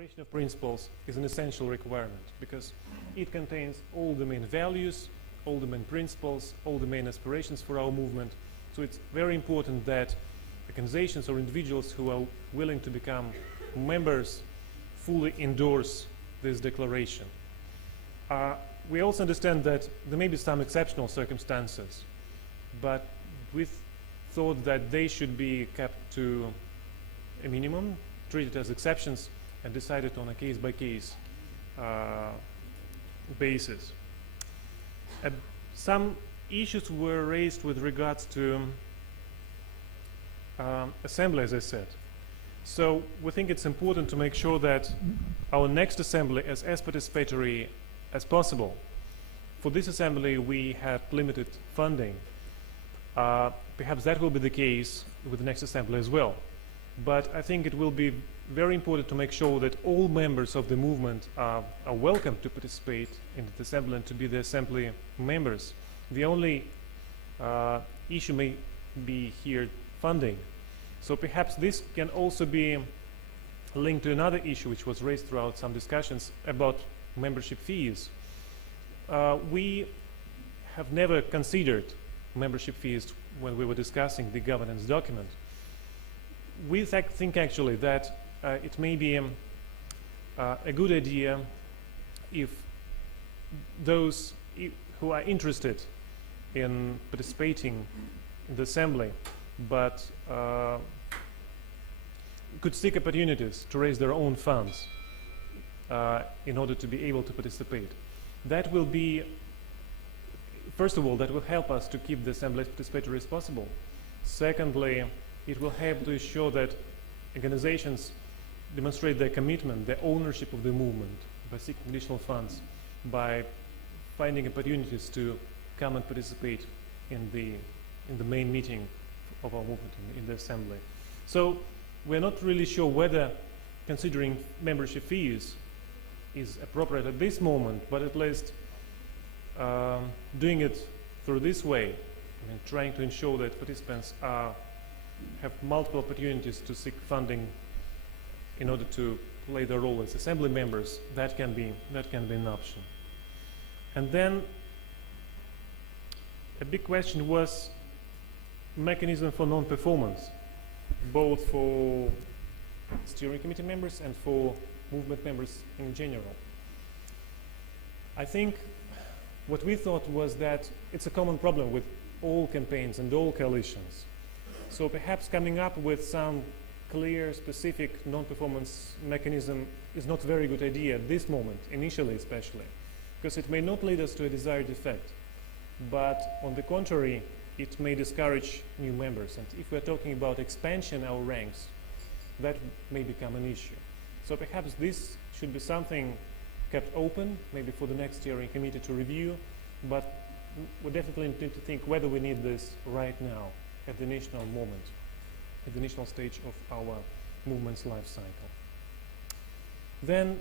Declaration of Principles is an essential requirement because it contains all the main values, all the main principles, all the main aspirations for our movement. So it's very important that organizations or individuals who are willing to become members fully endorse this declaration. We also understand that there may be some exceptional circumstances, but we thought that they should be kept to a minimum, treated as exceptions, and decided on a case-by-case basis. Some issues were raised with regards to assembly, as I said. So we think it's important to make sure that our next assembly is as participatory as possible. For this assembly, we had limited funding. Perhaps that will be the case with the next assembly as well. But I think it will be very important to make sure that all members of the movement are welcome to participate in the assembly and to be the assembly members. The only issue may be here funding. So perhaps this can also be linked to another issue which was raised throughout some discussions about membership fees. We have never considered membership fees when we were discussing the governance document. We think actually that it may be a good idea if those who are interested in participating in the assembly but could seek opportunities to raise their own funds in order to be able to participate. That will be, first of all, that will help us to keep the assembly as participatory as possible. Secondly, it will help to ensure that organizations demonstrate their commitment, their ownership of the movement by seeking additional funds, by finding opportunities to come and participate in the main meeting of our movement in the assembly. So we're not really sure whether considering membership fees is appropriate at this moment, but at least doing it through this way, I mean, trying to ensure that participants have multiple opportunities to seek funding in order to play their role as assembly members, that can be an option. And then a big question was mechanism for non-performance, both for steering committee members and for movement members in general. I think what we thought was that it's a common problem with all campaigns and all coalitions. So perhaps coming up with some clear, specific non-performance mechanism is not a very good idea at this moment, initially especially, because it may not lead us to a desired effect, but on the contrary, it may discourage new members. And if we're talking about expansion our ranks, that may become an issue. So perhaps this should be something kept open, maybe for the next steering committee to review, but we definitely need to think whether we need this right now at the initial moment, at the initial stage of our movement's life cycle. Then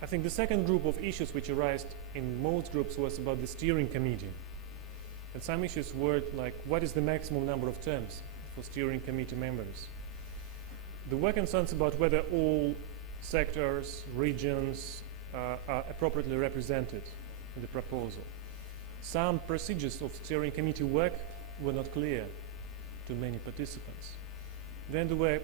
I think the second group of issues which arose in most groups was about the steering committee. And some issues were like, what is the maximum number of terms for steering committee members? There were concerns about whether all sectors, regions are appropriately represented in the proposal. Some procedures of steering committee work were not clear to many participants. Then there were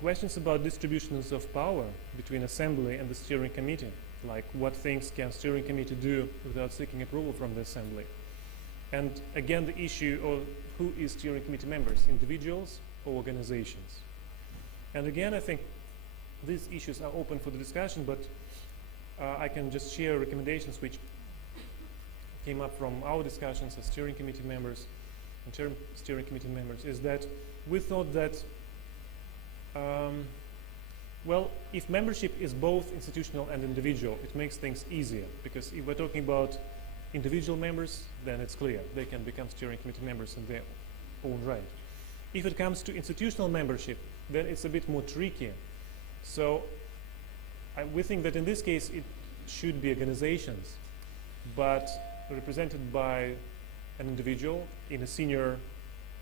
questions about distributions of power between assembly and the steering committee, like what things can steering committee do without seeking approval from the assembly. And again, the issue of who is steering committee members, individuals or organizations. And again, I think these issues are open for the discussion, but I can just share recommendations which came up from our discussions as steering committee members and steering committee members, is that we thought that, well, if membership is both institutional and individual, it makes things easier, because if we're talking about individual members, then it's clear they can become steering committee members in their own right. If it comes to institutional membership, then it's a bit more tricky. So we think that in this case it should be organizations, but represented by an individual in a senior,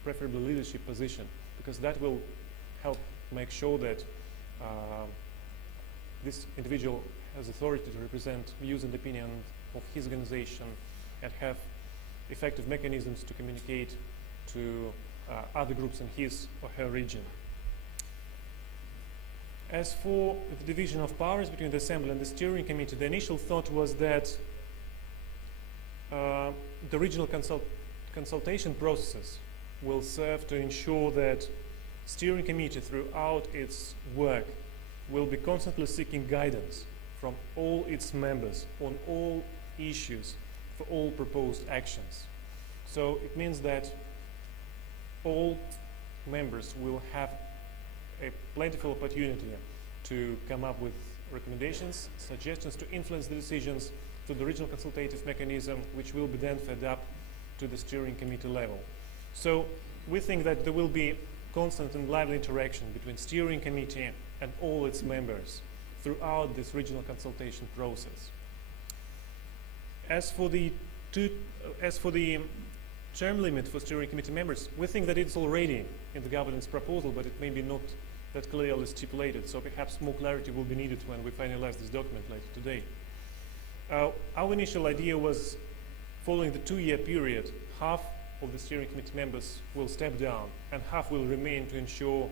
preferably leadership position, because that will help make sure that this individual has authority to represent views and opinions of his organization and have effective mechanisms to communicate to other groups in his or her region. As for the division of powers between the Assembly and the Steering Committee, the initial thought was that the regional consultation processes will serve to ensure that Steering Committee throughout its work will be constantly seeking guidance from all its members on all issues for all proposed actions. So it means that all members will have a plentiful opportunity to come up with recommendations, suggestions to influence the decisions to the regional consultative mechanism, which will be then fed up to the Steering Committee level. So we think that there will be constant and lively interaction between Steering Committee and all its members throughout this regional consultation process. As for the term limit for Steering Committee members, we think that it's already in the governance proposal, but it may be not that clearly stipulated, so perhaps more clarity will be needed when we finalize this document later today. Our initial idea was, following the 2-year period, half of the Steering Committee members will step down and half will remain to ensure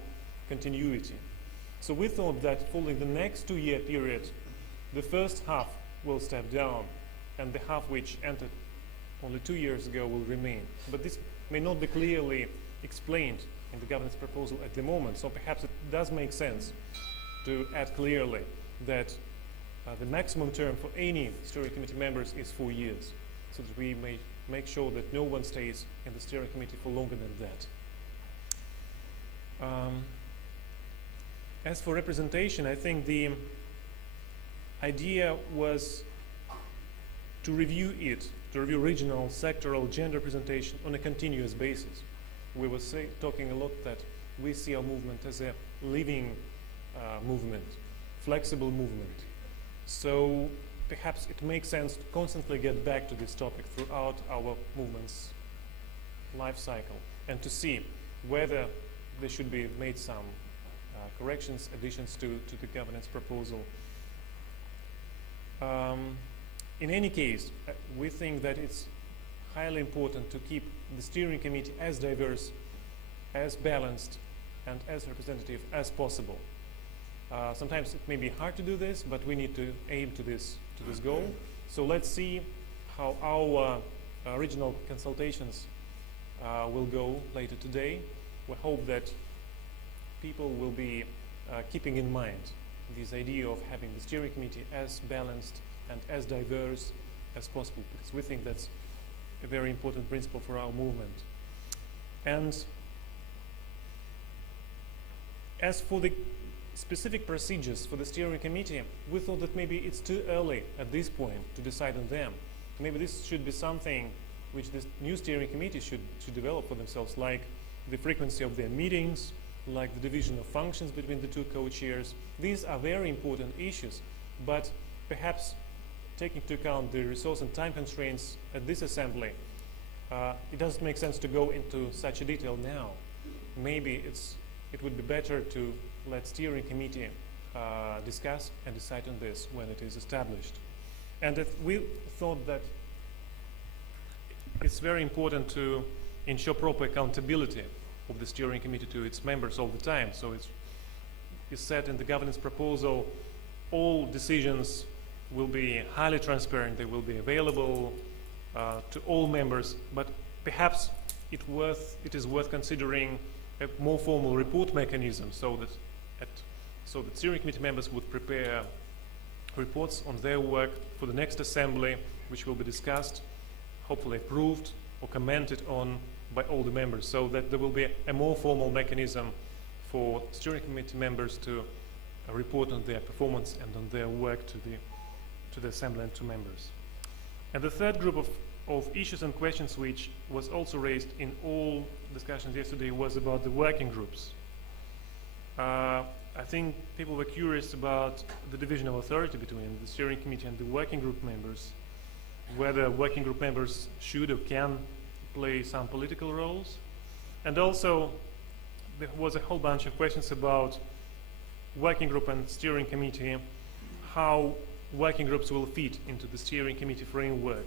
continuity. So we thought that following the next 2-year period, the first half will step down and the half which entered only 2 years ago will remain. But this may not be clearly explained in the governance proposal at the moment, so perhaps it does make sense to add clearly that the maximum term for any Steering Committee members is 4 years, so that we may make sure that no one stays in the Steering Committee for longer than that. As for representation, I think the idea was to review regional, sectoral, gender representation on a continuous basis. We were talking a lot that we see our movement as a living movement, flexible movement. So perhaps it makes sense to constantly get back to this topic throughout our movement's life cycle and to see whether there should be made some corrections, additions to the governance proposal. In any case, we think that it's highly important to keep the Steering Committee as diverse, as balanced, and as representative as possible. Sometimes it may be hard to do this, but we need to aim to this goal. So let's see how our regional consultations will go later today. We hope that people will be keeping in mind this idea of having the Steering Committee as balanced and as diverse as possible, because we think that's a very important principle for our movement. And as for the specific procedures for the Steering Committee, we thought that maybe it's too early at this point to decide on them. Maybe this should be something which this new Steering Committee should develop for themselves, like the frequency of their meetings, like the division of functions between the two co-chairs. These are very important issues, but perhaps taking into account the resource and time constraints at this assembly, it doesn't make sense to go into such a detail now. Maybe it would be better to let Steering Committee discuss and decide on this when it is established. And that we thought that it's very important to ensure proper accountability of the Steering Committee to its members all the time. So it's said in the governance proposal, all decisions will be highly transparent, they will be available to all members, but perhaps it is worth considering a more formal report mechanism so that Steering Committee members would prepare reports on their work for the next assembly, which will be discussed, hopefully approved or commented on by all the members, so that there will be a more formal mechanism for Steering Committee members to report on their performance and on their work to the assembly and to members. And the third group of issues and questions which was also raised in all discussions yesterday was about the working groups. I think people were curious about the division of authority between the Steering Committee and the working group members, whether working group members should or can play some political roles. And also there was a whole bunch of questions about working group and Steering Committee how working groups will fit into the steering committee framework.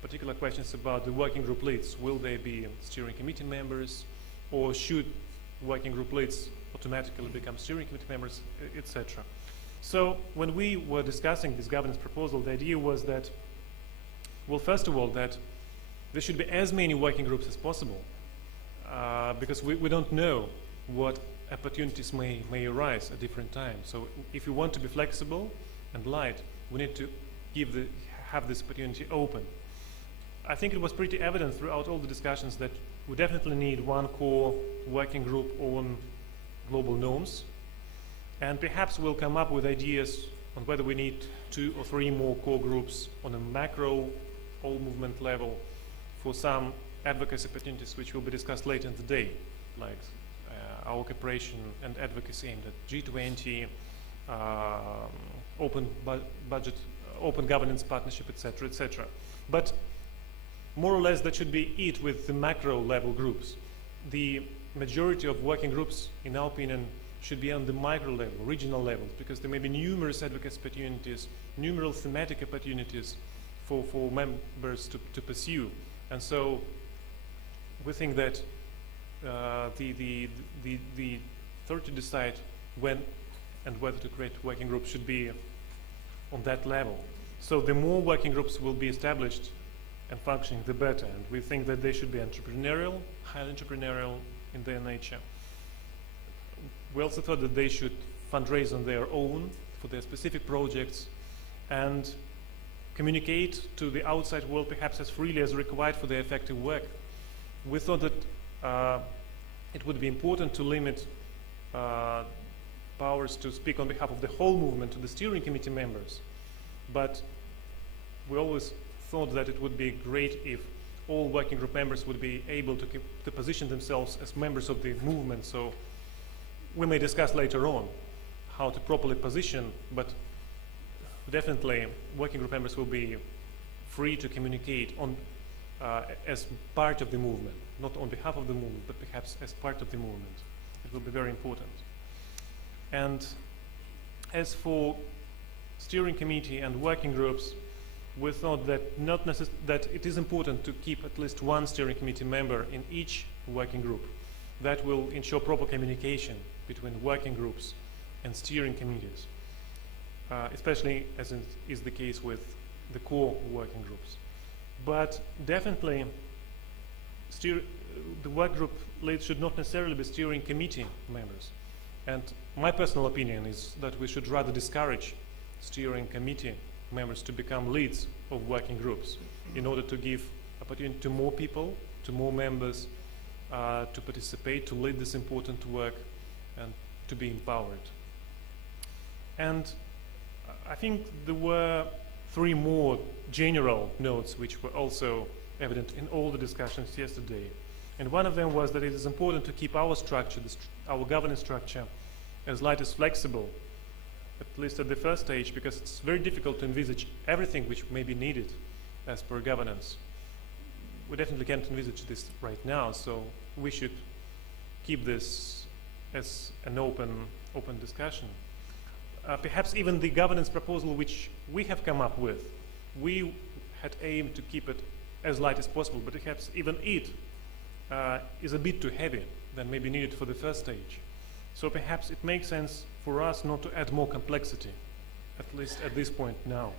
Particular questions about the working group leads. Will they be steering committee members, or should working group leads automatically become steering committee members, etc. So when we were discussing this governance proposal, the idea was that, well, first of all, that there should be as many working groups as possible, because we don't know what opportunities may arise at different times. So if we want to be flexible and light, we need to have this opportunity open. I think it was pretty evident throughout all the discussions that we definitely need one core working group on global norms, and perhaps we'll come up with ideas on whether we need 2 or 3 more core groups on a macro, all movement level for some advocacy opportunities which will be discussed later in the day, like our cooperation and advocacy aimed at G20, open budget, open governance partnership, etc., etc. But more or less that should be it with the macro level groups. The majority of working groups, in our opinion, should be on the micro level, regional level, because there may be numerous advocacy opportunities, numerous thematic opportunities for members to pursue. And so we think that the authority to decide when and whether to create working groups should be on that level. So the more working groups will be established and functioning, the better. And we think that they should be entrepreneurial, highly entrepreneurial in their nature. We also thought that they should fundraise on their own for their specific projects and communicate to the outside world perhaps as freely as required for their effective work. We thought that it would be important to limit powers to speak on behalf of the whole movement to the steering committee members, but we always thought that it would be great if all working group members would be able to position themselves as members of the movement. So we may discuss later on how to properly position, but definitely working group members will be free to communicate on as part of the movement, not on behalf of the movement, but perhaps as part of the movement. It will be very important. And as for steering committee and working groups, we thought that that it is important to keep at least one steering committee member in each working group. That will ensure proper communication between working groups and steering committees, especially as is the case with the core working groups. But definitely, the work group leads should not necessarily be steering committee members. And my personal opinion is that we should rather discourage steering committee members to become leads of working groups in order to give opportunity to more people, to more members to participate, to lead this important work, and to be empowered. And I think there were 3 more general notes which were also evident in all the discussions yesterday. And one of them was that it is important to keep our structure, our governance structure, as light as flexible, at least at the first stage, because it's very difficult to envisage everything which may be needed as per governance. We definitely can't envisage this right now, so we should keep this as an open discussion. Perhaps even the governance proposal which we have come up with, we had aimed to keep it as light as possible, but perhaps even it is a bit too heavy than maybe needed for the first stage. So perhaps it makes sense for us not to add more complexity, at least at this point now.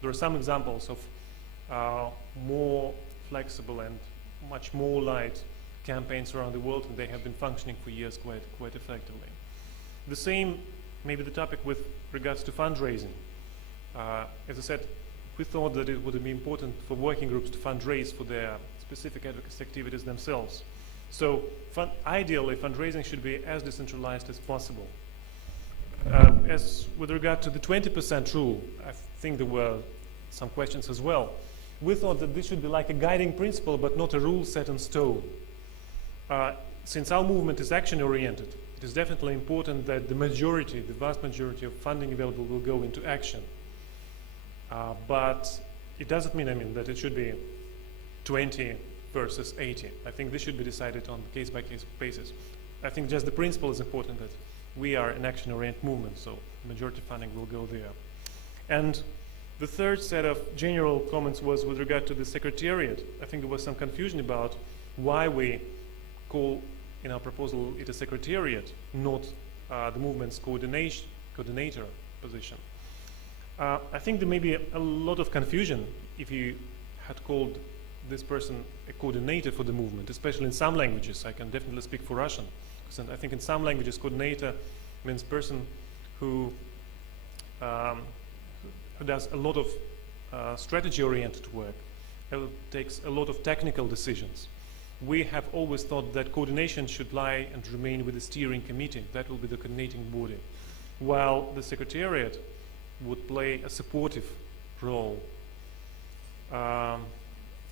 There are some examples of more flexible and much more light campaigns around the world, and they have been functioning for years quite effectively. The same may be the topic with regards to fundraising. As I said, we thought that it would be important for working groups to fundraise for their specific advocacy activities themselves. So ideally, fundraising should be as decentralized as possible. As with regard to the 20% rule, I think there were some questions as well. We thought that this should be like a guiding principle, but not a rule set in stone. Since our movement is action-oriented, it is definitely important that the vast majority of funding available will go into action. But it doesn't mean, that it should be 20 versus 80. I think this should be decided on a case-by-case basis. I think just the principle is important, that we are an action-oriented movement, so majority funding will go there. And the third set of general comments was with regard to the Secretariat. I think there was some confusion about why we call in our proposal it a Secretariat, not the movement's coordinator position. I think there may be a lot of confusion if you had called this person a coordinator for the movement, especially in some languages. I can definitely speak for Russian, because I think in some languages coordinator means person who does a lot of strategy-oriented work, takes a lot of technical decisions. We have always thought that coordination should lie and remain with the steering committee. That will be the coordinating body, while the Secretariat would play a supportive role.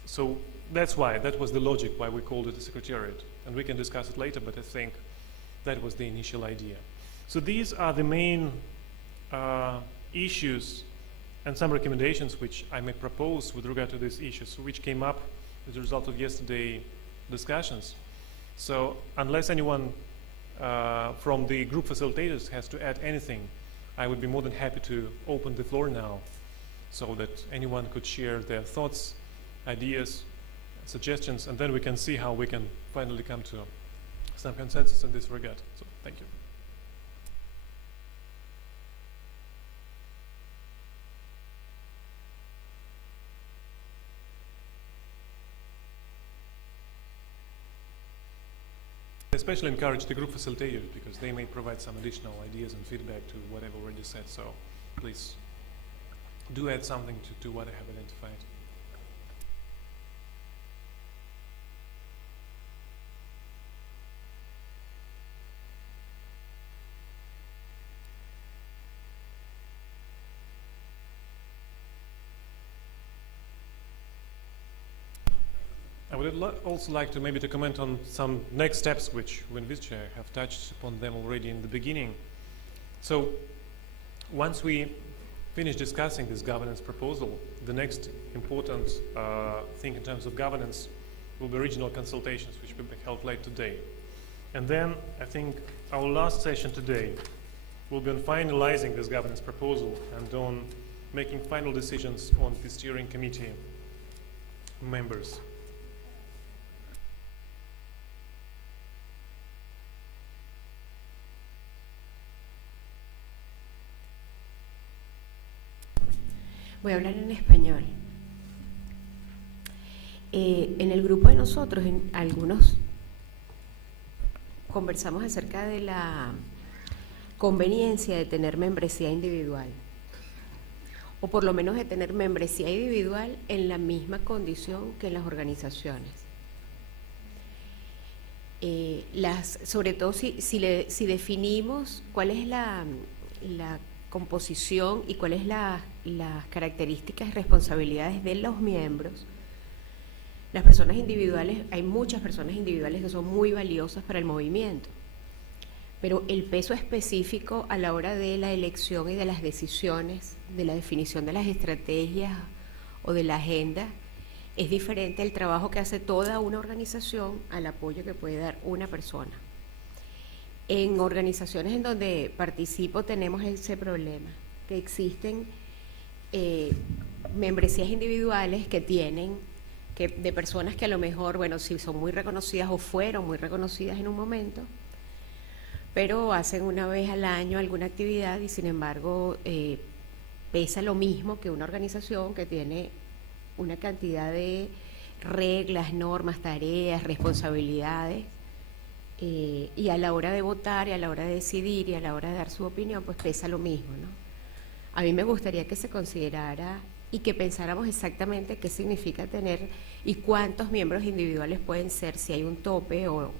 So that's why, that was the logic why we called it the Secretariat. And we can discuss it later, but I think that was the initial idea. So these are the main issues and some recommendations which I may propose with regard to these issues, which came up as a result of yesterday's discussions. So unless anyone from the group facilitators has to add anything, I would be more than happy to open the floor now so that anyone could share their thoughts, ideas, suggestions, and then we can see how we can finally come to some consensus in this regard. So thank you. Especially encourage the group facilitators, because they may provide some additional ideas and feedback to what I've already said. So please do add something to what I have identified. I would also like to maybe to comment on some next steps which we envisage. I have touched upon them already in the beginning. So once we finish discussing this governance proposal, the next important thing in terms of governance will be regional consultations, which will be held late today. And then I think our last session today will be on finalizing this governance proposal and on making final decisions on the steering committee members. Voy a hablar en español. En el grupo de nosotros, algunos conversamos acerca de la conveniencia de tener membresía individual, o por lo menos de tener membresía individual en la misma condición que en las organizaciones. Sobre todo si definimos cuál es la composición y cuáles las características y responsabilidades de los miembros. Las personas individuales, hay muchas personas individuales que son muy valiosas para el movimiento, pero el peso específico a la hora de la elección y de las decisiones, de la definición de las estrategias o de la agenda, es diferente al trabajo que hace toda una organización al apoyo que puede dar una persona. En organizaciones en donde participo tenemos ese problema, que existen membresías individuales que tienen, de personas que a lo mejor, bueno, sí son muy reconocidas o fueron muy reconocidas en un momento, pero hacen una vez al año alguna actividad y sin embargo pesa lo mismo que una organización que tiene una cantidad de reglas, normas, tareas, responsabilidades. Y a la hora de votar y a la hora de decidir y a la hora de dar su opinión, pues pesa lo mismo, ¿no? A mí me gustaría que se considerara y que pensáramos exactamente qué significa tener y cuántos miembros individuales pueden ser, si hay un tope o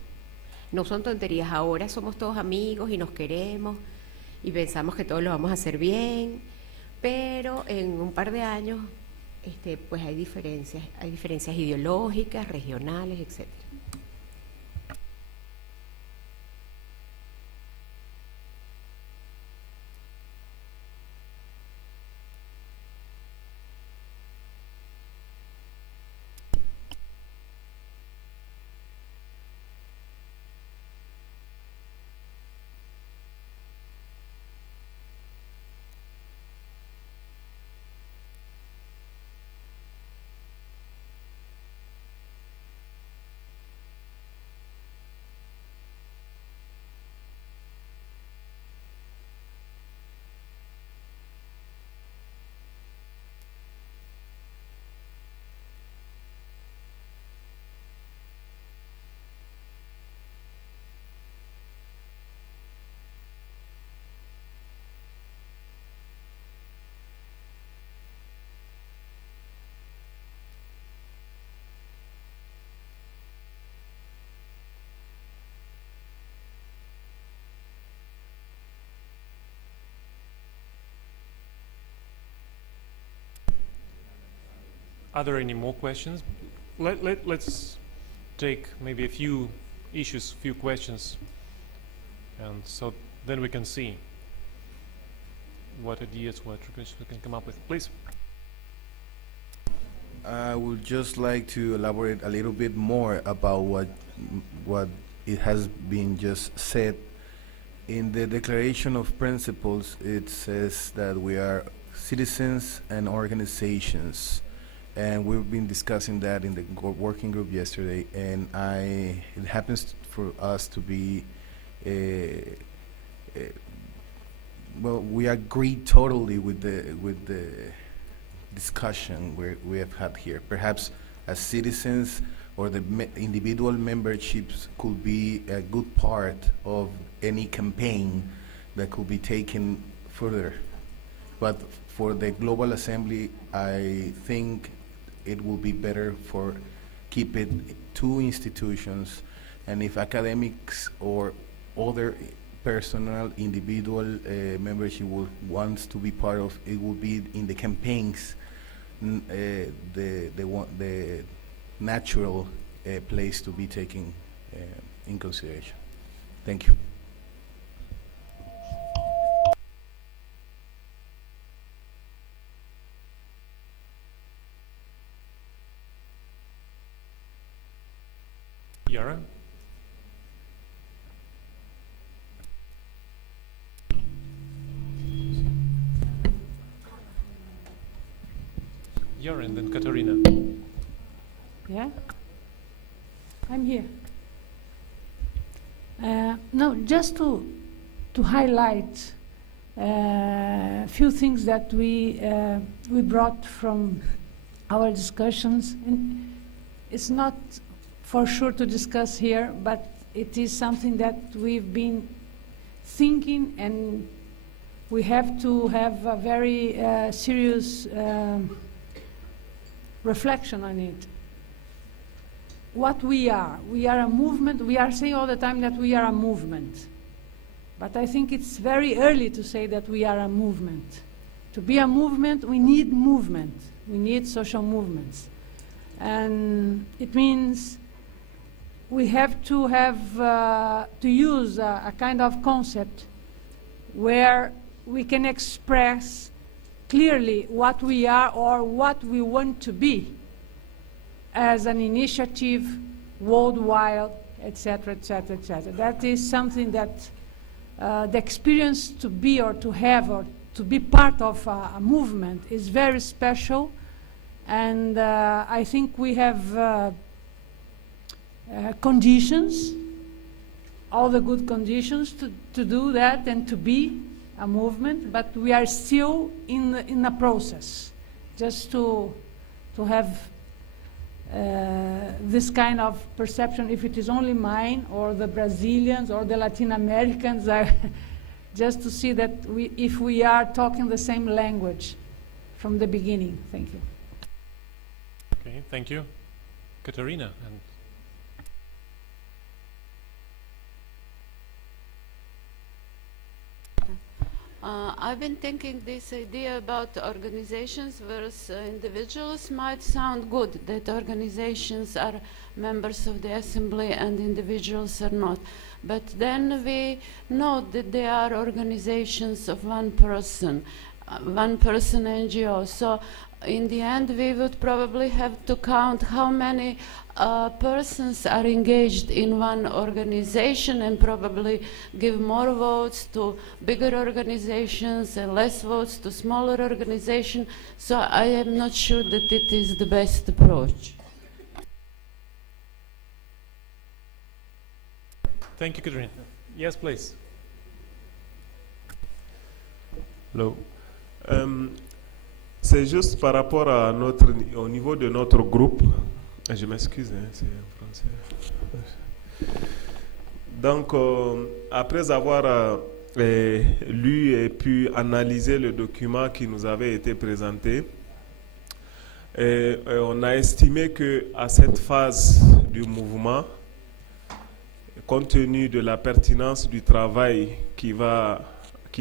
no son tonterías. Ahora somos todos amigos y nos queremos y pensamos que todos lo vamos a hacer bien, pero en un par de años pues hay diferencias ideológicas, regionales, etcétera. Are there any more questions? Let's take maybe a few issues, few questions, and so then we can see what ideas, what requests we can come up with. Please. I would just like to elaborate a little bit more about what it has been just said. In the Declaration of Principles, it says that we are citizens and organizations, and we've been discussing that in the working group yesterday. And it happens for us to be well, we agree totally with the discussion we have had here. Perhaps as citizens or the individual memberships could be a good part of any campaign that could be taken further. But for the Global Assembly, I think it will be better for keep it two institutions, and if academics or other personal individual membership wants to be part of it, will be in the campaigns the natural place to be taken in consideration. Thank you. Yara? Yara and then Katarina. Yeah, I'm here. No, just to highlight a few things that we brought from our discussions. And it's not for sure to discuss here, but it is something that we've been thinking, and we have to have a very serious reflection on it. What we are a movement. We are saying all the time that we are a movement, but I think it's very early to say that we are a movement. To be a movement, we need movement. We need social movements, and it means we have to use a kind of concept where we can express clearly what we are or what we want to be as an initiative worldwide, etc., etc., etc. That is something that the experience to be or to have or to be part of a movement is very special, and I think we have conditions, all the good conditions to do that and to be a movement, but we are still in a process, just to have this kind of perception, if it is only mine or the Brazilians or the Latin Americans, just to see that if we are talking the same language from the beginning. Thank you. Okay, thank you. Katarina. And I've been thinking this idea about organizations versus individuals might sound good, that organizations are members of the assembly and individuals are not. But then we know that they are organizations of one person NGO. So in the end, we would probably have to count how many persons are engaged in one organization and probably give more votes to bigger organizations and less votes to smaller organizations. So I am not sure that it is the best approach. thank you, Katarina. Yes, please. Hello. C'est juste par rapport à au niveau de notre groupe. Je m'excuse, hein, c'est en français. Donc, après avoir lu et pu analyser le document qui nous avait été présenté, on a estimé qu'à cette phase du mouvement, compte tenu de la pertinence du travail qui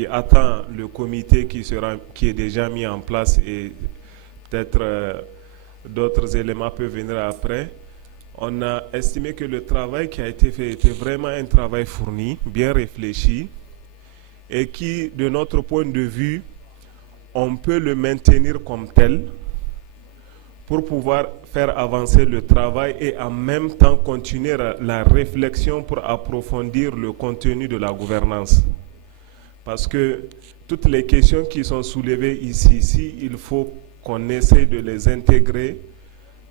attend le comité qui est déjà mis en place et peut-être d'autres éléments peuvent venir après. On a estimé que le travail qui a été fait était vraiment un travail fourni, bien réfléchi, et qui, de notre point de vue, on peut le maintenir comme tel pour pouvoir faire avancer le travail et en même temps continuer la réflexion pour approfondir le contenu de la gouvernance. Parce que toutes les questions qui sont soulevées ici, il faut qu'on essaie de les intégrer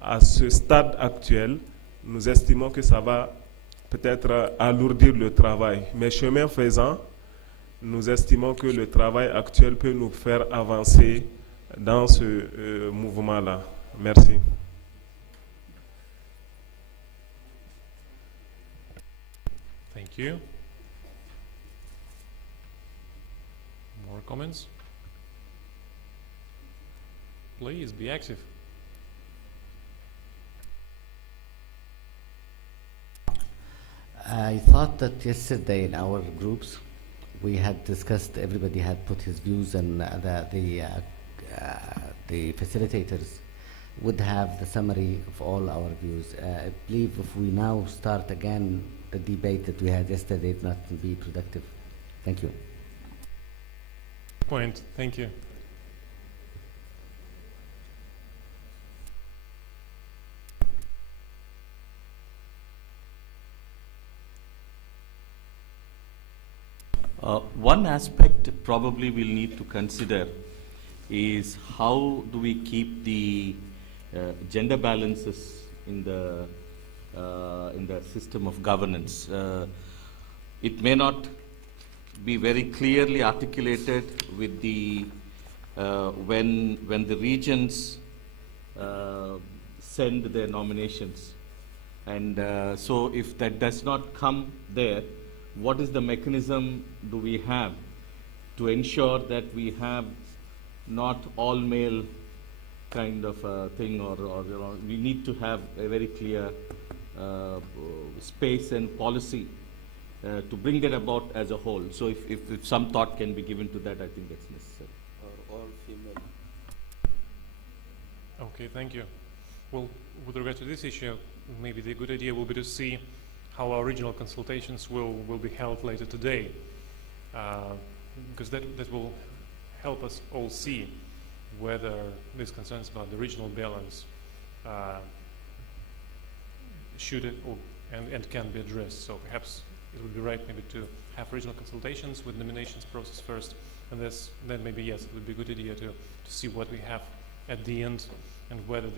à ce stade actuel. Nous estimons que ça va peut-être alourdir le travail. Mais chemin faisant, nous estimons que le travail actuel peut nous faire avancer dans ce mouvement-là. Merci. Thank you. More comments? Please be active. I thought that yesterday in our groups we had discussed, everybody had put his views, and the facilitators would have the summary of all our views. I believe if we now start again the debate that we had yesterday, it not be productive. Thank you. Point. Thank you. One aspect probably we'll need to consider is how do we keep the gender balances in the system of governance. It may not be very clearly articulated with the when the regions send their nominations, and so if that does not come there, what is the mechanism do we have to ensure that we have not all male kind of a thing, or you know, we need to have a very clear space and policy to bring that about as a whole. So if some thought can be given to that, I think that's necessary. Or all female. Okay, thank you. Well, with regard to this issue, maybe the good idea will be to see how our regional consultations will be held later today, because that will help us all see whether these concerns about the regional balance should and can be addressed. So perhaps it would be right maybe to have regional consultations with nominations process first, and then maybe yes, it would be a good idea to see what we have at the end and whether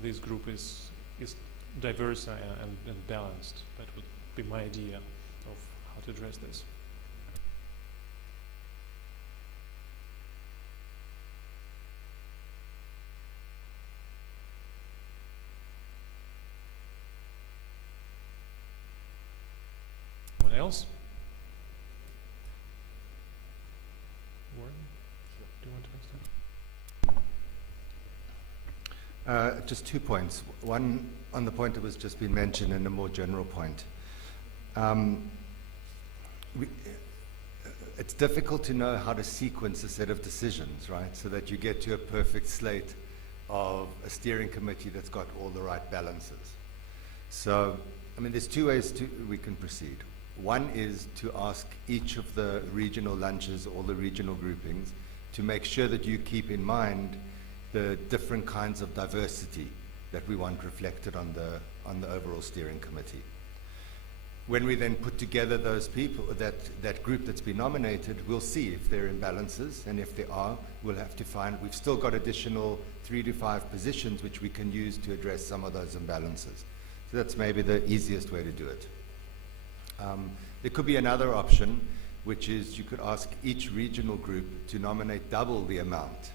this group is diverse and balanced. That would be my idea of how to address this. Anyone else? Warren, do you want to start? Just 2 points. One on the point that was just been mentioned, and a more general point. It's difficult to know how to sequence a set of decisions, right? So that you get to a perfect slate of a steering committee that's got all the right balances. So, I mean, there's 2 ways we can proceed. One is to ask each of the regional lunches, all the regional groupings, to make sure that you keep in mind the different kinds of diversity that we want reflected on the overall steering committee. When we then put together those people, that group that's been nominated, we'll see if there are imbalances, and if there are, we'll have to find, we've still got additional 3 to 5 positions which we can use to address some of those imbalances. So that's maybe the easiest way to do it. There could be another option, which is you could ask each regional group to nominate double the amount.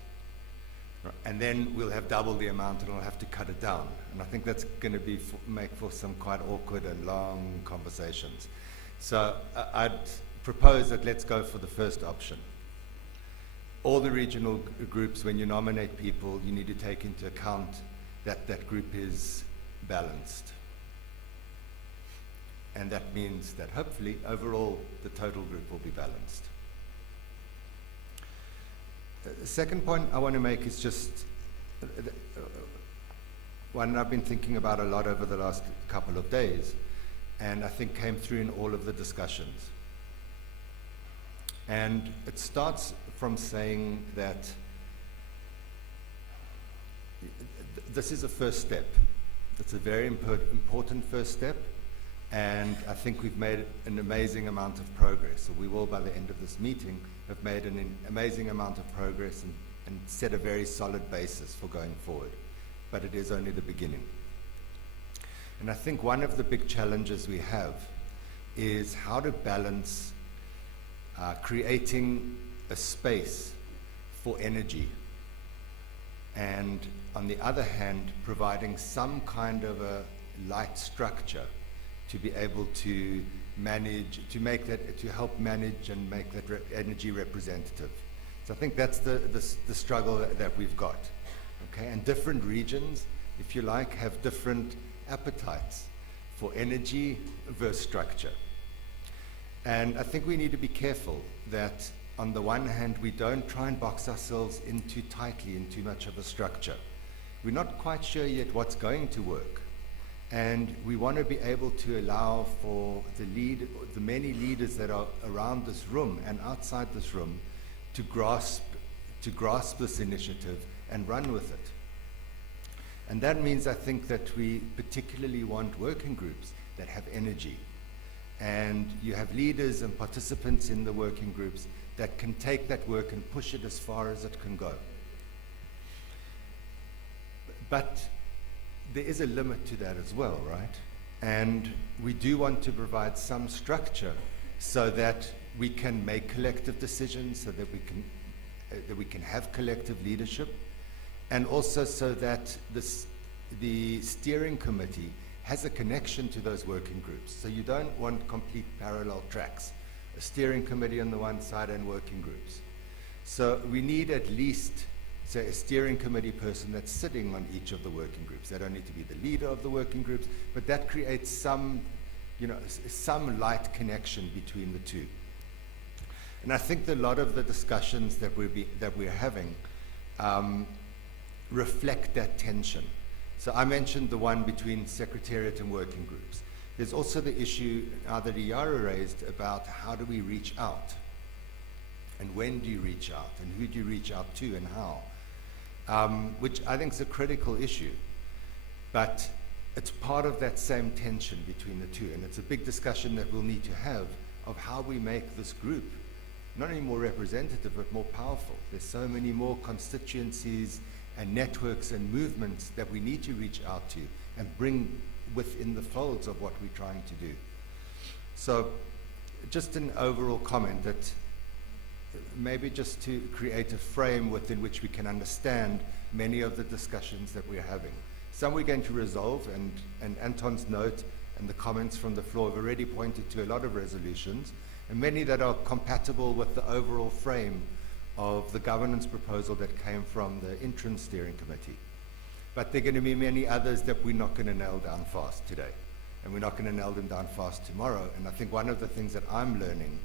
And then we'll have double the amount, and we'll have to cut it down. And I think that's going to make for some quite awkward and long conversations. So I'd propose that let's go for the first option. All the regional groups, when you nominate people, you need to take into account that that group is balanced. And that means that hopefully, overall, the total group will be balanced. The second point I want to make is just one I've been thinking about a lot over the last couple of days, and I think came through in all of the discussions. And it starts from saying that this is a first step. It's a very important first step, and I think we've made an amazing amount of progress. So we will, by the end of this meeting, have made an amazing amount of progress and set a very solid basis for going forward. But it is only the beginning. And I think one of the big challenges we have is how to balance creating a space for energy, and on the other hand, providing some kind of a light structure to be able to manage, to help manage and make that energy representative. So I think that's the struggle that we've got. Okay, and different regions, if you like, have different appetites for energy versus structure. And I think we need to be careful that on the one hand, we don't try and box ourselves in too tightly in too much of a structure. We're not quite sure yet what's going to work. And we want to be able to allow for the many leaders that are around this room and outside this room to grasp this initiative and run with it. And that means, I think, that we particularly want working groups that have energy. And you have leaders and participants in the working groups that can take that work and push it as far as it can go. But there is a limit to that as well, right? And we do want to provide some structure so that we can make collective decisions, so that we can have collective leadership, and also so that the steering committee has a connection to those working groups. So you don't want complete parallel tracks, a steering committee on the one side and working groups. So we need at least, say, a steering committee person that's sitting on each of the working groups. They don't need to be the leader of the working groups, but that creates some light connection between the two. And I think that a lot of the discussions that we're having reflect that tension. So I mentioned the one between Secretariat and working groups. There's also the issue that Iyara raised about how do we reach out? And when do you reach out? And who do you reach out to and how? Which I think is a critical issue. But it's part of that same tension between the two. And it's a big discussion that we'll need to have of how we make this group not only more representative, but more powerful. There's so many more constituencies and networks and movements that we need to reach out to and bring within the folds of what we're trying to do. So just an overall comment that maybe just to create a frame within which we can understand many of the discussions that we're having. Some we're going to resolve, and Anton's note and the comments from the floor have already pointed to a lot of resolutions, and many that are compatible with the overall frame of the governance proposal that came from the interim steering committee. But there are going to be many others that we're not going to nail down fast today, and we're not going to nail them down fast tomorrow. And I think one of the things that I'm learning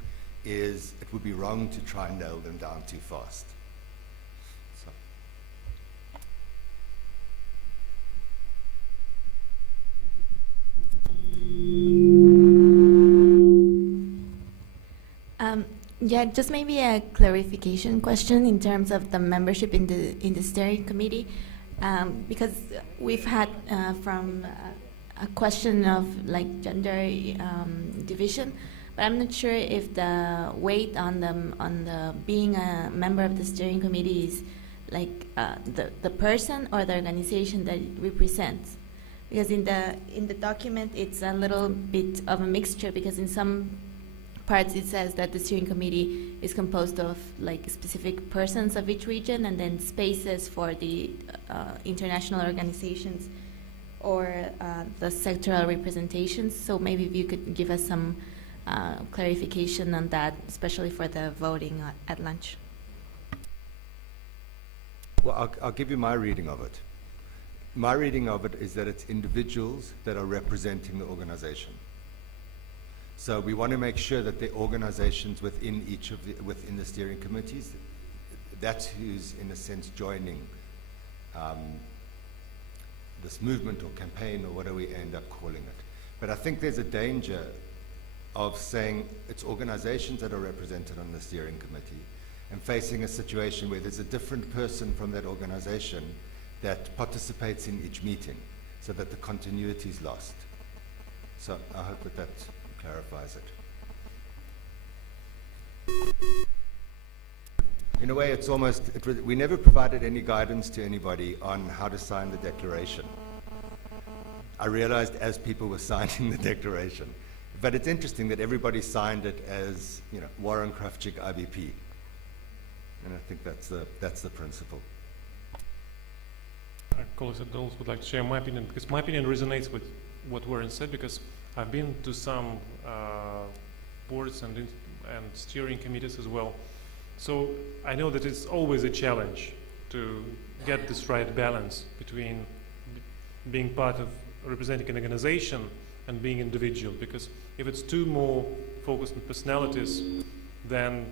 is it would be wrong to try and nail them down too fast. So. Yeah, just maybe a clarification question in terms of the membership in the steering committee, because we've had from a question of like gender division, but I'm not sure if the weight on the being a member of the steering committee is like the person or the organization that it represents. Because in the document it's a little bit of a mixture, because in some parts it says that the steering committee is composed of like specific persons of each region, and then spaces for the international organizations or the sectoral representations. So maybe if you could give us some clarification on that, especially for the voting at lunch. Well, I'll give you my reading of it. My reading of it is that it's individuals that are representing the organization. So we want to make sure that the organizations within within the steering committees, that's who's in a sense joining this movement or campaign or whatever we end up calling it. But I think there's a danger of saying it's organizations that are represented on the steering committee and facing a situation where there's a different person from that organization that participates in each meeting so that the continuity is lost. So I hope that that clarifies it. In a way, it's almost, we never provided any guidance to anybody on how to sign the declaration. I realized as people were signing the declaration. But it's interesting that everybody signed it as, you know, Warren Krafchik IBP. And I think that's the principle. Colleagues and those would like to share my opinion, because my opinion resonates with what Warren said, because I've been to some boards and steering committees as well. So I know that it's always a challenge to get this right balance between being part of representing an organization and being individual, because if it's too more focused on personalities, then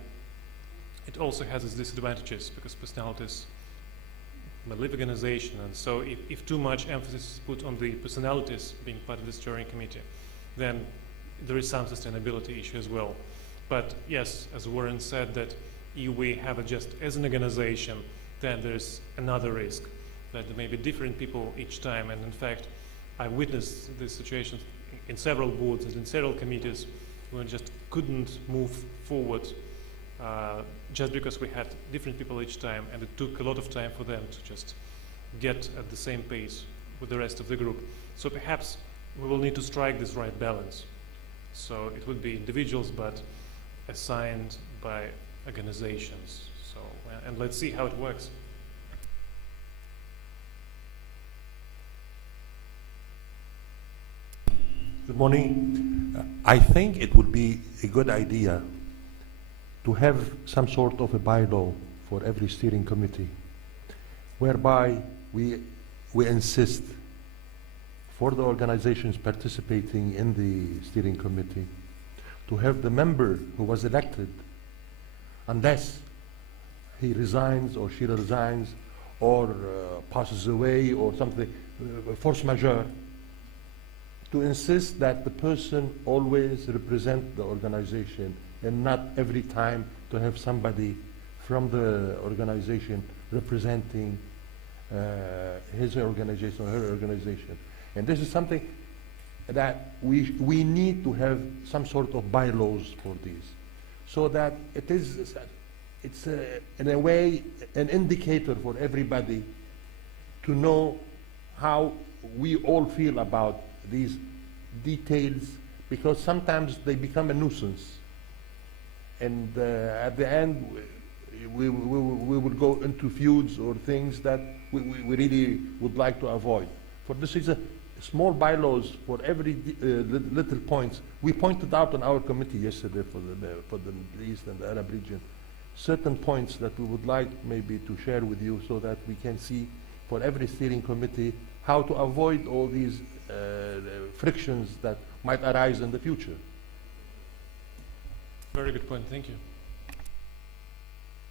it also has its disadvantages, because personalities live organization, and so if too much emphasis is put on the personalities being part of the steering committee, then there is some sustainability issue as well. But yes, as Warren said, that if we have it just as an organization, then there's another risk that there may be different people each time, and in fact I witnessed this situation in several boards and in several committees where just couldn't move forward just because we had different people each time, and it took a lot of time for them to just get at the same pace with the rest of the group. So perhaps we will need to strike this right balance. So it would be individuals, but assigned by organizations. So, and let's see how it works. Good morning. I think it would be a good idea to have some sort of a bylaw for every steering committee, whereby we insist for the organizations participating in the steering committee to have the member who was elected, unless he resigns or she resigns or passes away or something, force majeure, to insist that the person always represent the organization and not every time to have somebody from the organization representing his organization or her organization. And this is something that we need to have some sort of bylaws for these, so that it's in a way an indicator for everybody to know how we all feel about these details, because sometimes they become a nuisance, and at the end we will go into feuds or things that we really would like to avoid. For this is a small bylaws for every little points. We pointed out on our committee yesterday for the Middle East and the Arab region certain points that we would like maybe to share with you, so that we can see for every steering committee how to avoid all these frictions that might arise in the future. Very good point, thank you.